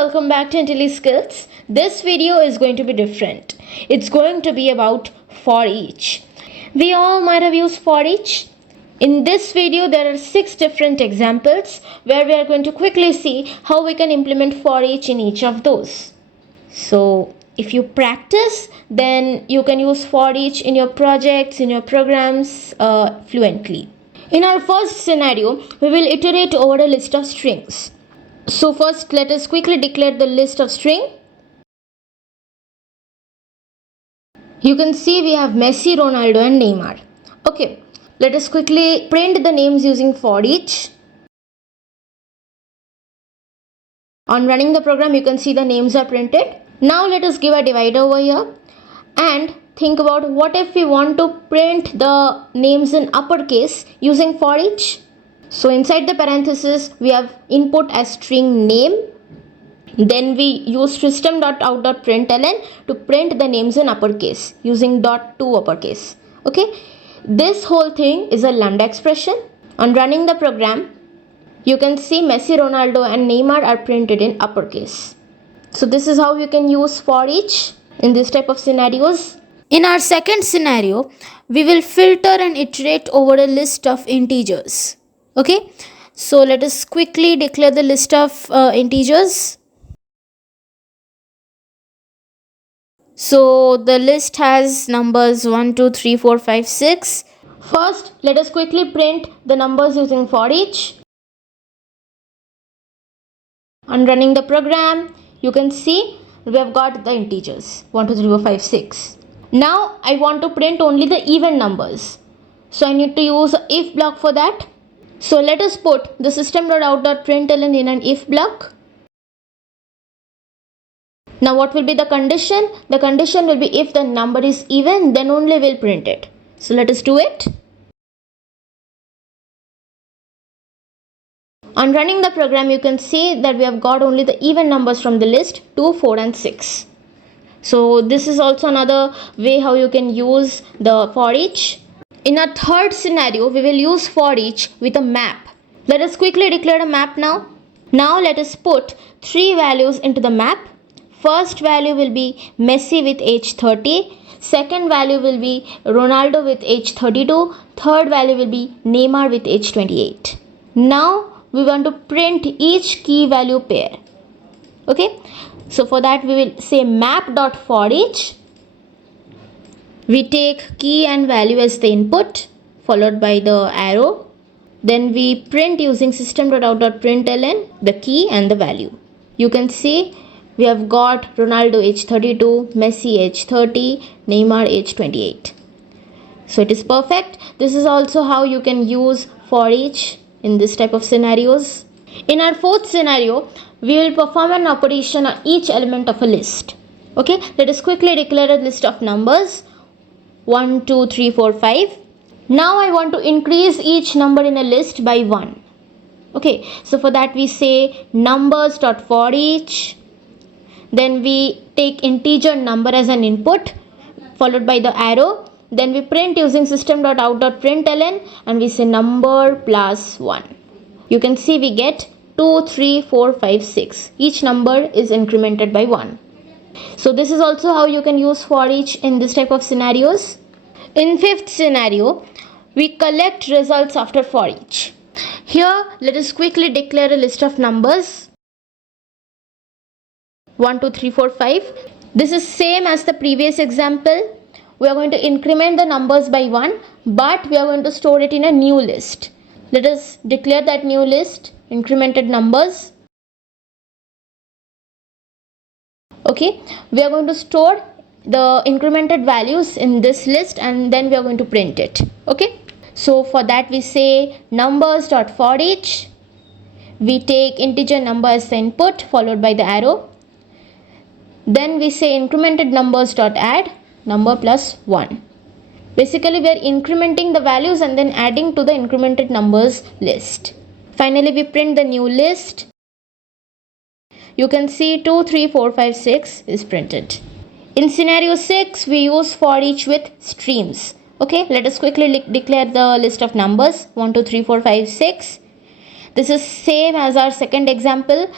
welcome back to IntelliSkills. This video is going to be different. It's going to be about forEach. We all might have used forEach. In this video, there are 6 different examples where we are going to quickly see how we can implement forEach in each of those. So, if you practice, then you can use forEach in your projects, in your programs fluently. In our first scenario, we will iterate over a list of strings. So first, let us quickly declare the list of string. You can see we have Messi, Ronaldo and Neymar. Okay, let us quickly print the names using forEach. On running the program, you can see the names are printed. Now let us give a divider over here and think about what if we want to print the names in uppercase using forEach. So inside the parenthesis, we have input as string name. Then we use system.out.println to print the names in uppercase using .to uppercase. Okay, this whole thing is a Lambda expression. On running the program, you can see Messi, Ronaldo and Neymar are printed in uppercase. So this is how you can use forEach in this type of scenarios. In our second scenario, we will filter and iterate over a list of integers. Okay, so let us quickly declare the list of integers. So the list has numbers 1, 2, 3, 4, 5, 6. First, let us quickly print the numbers using forEach. On running the program, you can see we have got the integers 1, 2, 3, 4, 5, 6. Now I want to print only the even numbers. So I need to use an if block for that. So let us put the system.out.println in an if block. Now what will be the condition? The condition will be if the number is even, then only we'll print it. So let us do it. On running the program, you can see that we have got only the even numbers from the list 2, 4 and 6. So this is also another way how you can use the forEach. In our third scenario, we will use forEach with a map. Let us quickly declare a map now. Now let us put 3 values into the map. First value will be Messi with age 30. Second value will be Ronaldo with age 32. Third value will be Neymar with age 28. Now we want to print each key value pair. Okay, so for that we will say map.forEach. We take key and value as the input followed by the arrow. Then we print using system.out.println the key and the value. You can see we have got Ronaldo age 32, Messi age 30, Neymar age 28. So it is perfect. This is also how you can use forEach in this type of scenarios. In our fourth scenario, we will perform an operation on each element of a list. Okay, let us quickly declare a list of numbers 1, 2, 3, 4, 5. Now I want to increase each number in a list by 1. Okay, so for that we say numbers.forEach. Then we take integer number as an input followed by the arrow. Then we print using system.out.println and we say number plus 1. You can see we get 2, 3, 4, 5, 6. Each number is incremented by 1. So this is also how you can use forEach in this type of scenarios. In fifth scenario, we collect results after forEach. Here, let us quickly declare a list of numbers 1, 2, 3, 4, 5. This is same as the previous example. We are going to increment the numbers by 1, but we are going to store it in a new list. Let us declare that new list, incremented numbers. Okay, we are going to store the incremented values in this list and then we are going to print it. Okay, so for that we say numbers.forEach. We take integer number as the input followed by the arrow. Then we say incremented numbers.add number plus 1. Basically we are incrementing the values and then adding to the incremented numbers list. Finally we print the new list. You can see 2, 3, 4, 5, 6 is printed. In scenario 6 we use forEach with streams. Okay, let us quickly declare the list of numbers 1, 2, 3, 4, 5, 6. This is same as our second example.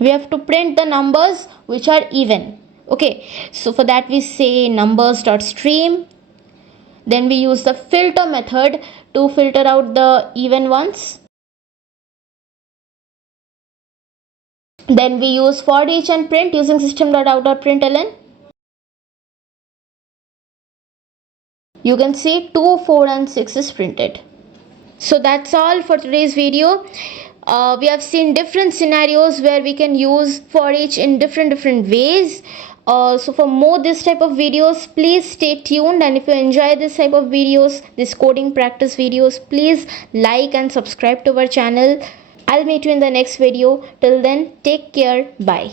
we have to print the numbers which are even. Okay, so for that we say numbers dot stream. Then we use the filter method to filter out the even ones. Then we use forEach and print using system.out.println. You can see 2, 4 and 6 is printed. So that's all for today's video. We have seen different scenarios where we can use forEach in different ways. So for more this type of videos, please stay tuned, and if you enjoy this type of videos, this coding practice videos, please like and subscribe to our channel. I'll meet you in the next video. Till then, take care. Bye.